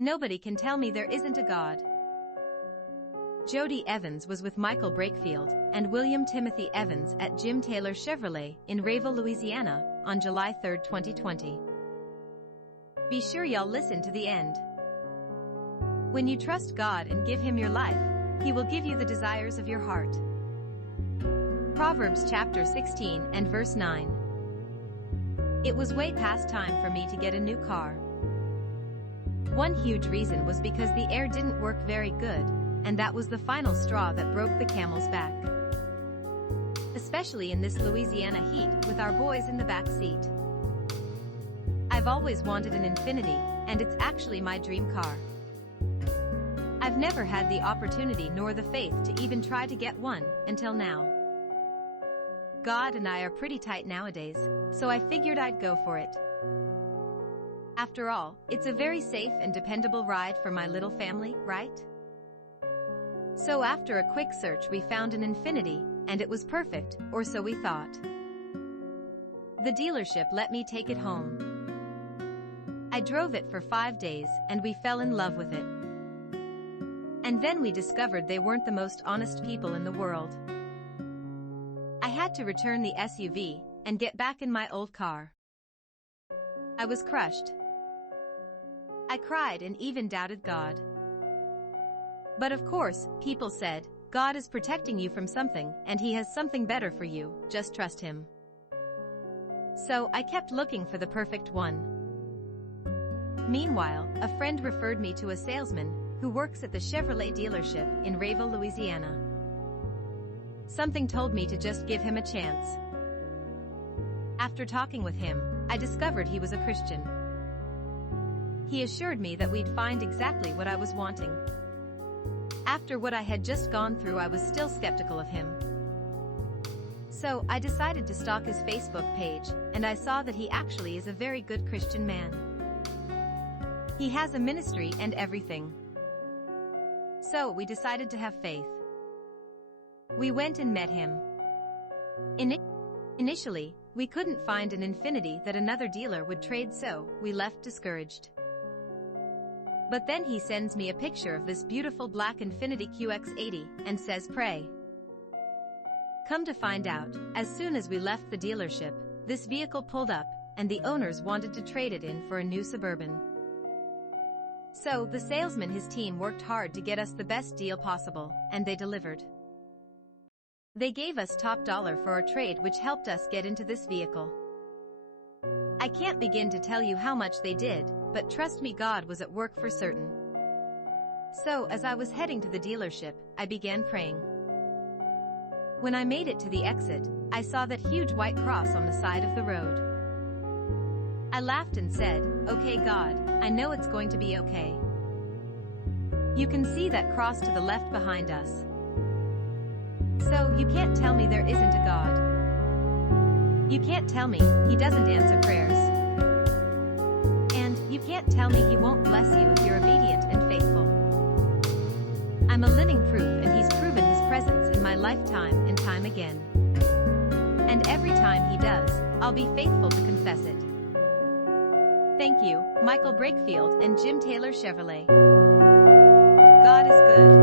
Nobody can tell me there isn't a God. Jody Evans was with Michael Brakefield and William Timothy Evans at Jim Taylor Chevrolet in Rayville, Louisiana, on July 3, 2020. Be sure y'all listen to the end. When you trust God and give Him your life, He will give you the desires of your heart. Proverbs chapter 16 and verse 9. It was way past time for me to get a new car. One huge reason was because the air didn't work very good, and that was the final straw that broke the camel's back. Especially in this Louisiana heat with our boys in the back seat. I've always wanted an Infiniti, and it's actually my dream car. I've never had the opportunity nor the faith to even try to get one until now. God and I are pretty tight nowadays, so I figured I'd go for it. After all, it's a very safe and dependable ride for my little family, right? So after a quick search we found an Infiniti, and it was perfect, or so we thought. The dealership let me take it home. I drove it for 5 days, and we fell in love with it. And then we discovered they weren't the most honest people in the world. I had to return the SUV and get back in my old car. I was crushed. I cried and even doubted God. But of course, people said, God is protecting you from something and He has something better for you, just trust Him. So I kept looking for the perfect one. Meanwhile, a friend referred me to a salesman who works at the Chevrolet dealership in Rayville, Louisiana. Something told me to just give him a chance. After talking with him, I discovered he was a Christian. He assured me that we'd find exactly what I was wanting. After what I had just gone through, I was still skeptical of him. So I decided to stalk his Facebook page, and I saw that he actually is a very good Christian man. He has a ministry and everything. So we decided to have faith. We went and met him. Initially, we couldn't find an Infiniti that another dealer would trade, so we left discouraged. But then he sends me a picture of this beautiful black Infiniti QX80 and says pray. Come to find out, as soon as we left the dealership, this vehicle pulled up, and the owners wanted to trade it in for a new Suburban. So the salesman and his team worked hard to get us the best deal possible, and they delivered. They gave us top dollar for our trade, which helped us get into this vehicle. I can't begin to tell you how much they did, but trust me, God was at work for certain. So as I was heading to the dealership, I began praying. When I made it to the exit, I saw that huge white cross on the side of the road. I laughed and said, "Okay God, I know it's going to be okay." You can see that cross to the left behind us. So you can't tell me there isn't a God. You can't tell me He doesn't answer prayers. And you can't tell me He won't bless you if you're obedient and faithful. I'm a living proof, and He's proven His presence in my lifetime and time again. And every time He does, I'll be faithful to confess it. Thank you, Michael Brakefield and Jim Taylor Chevrolet. God is good.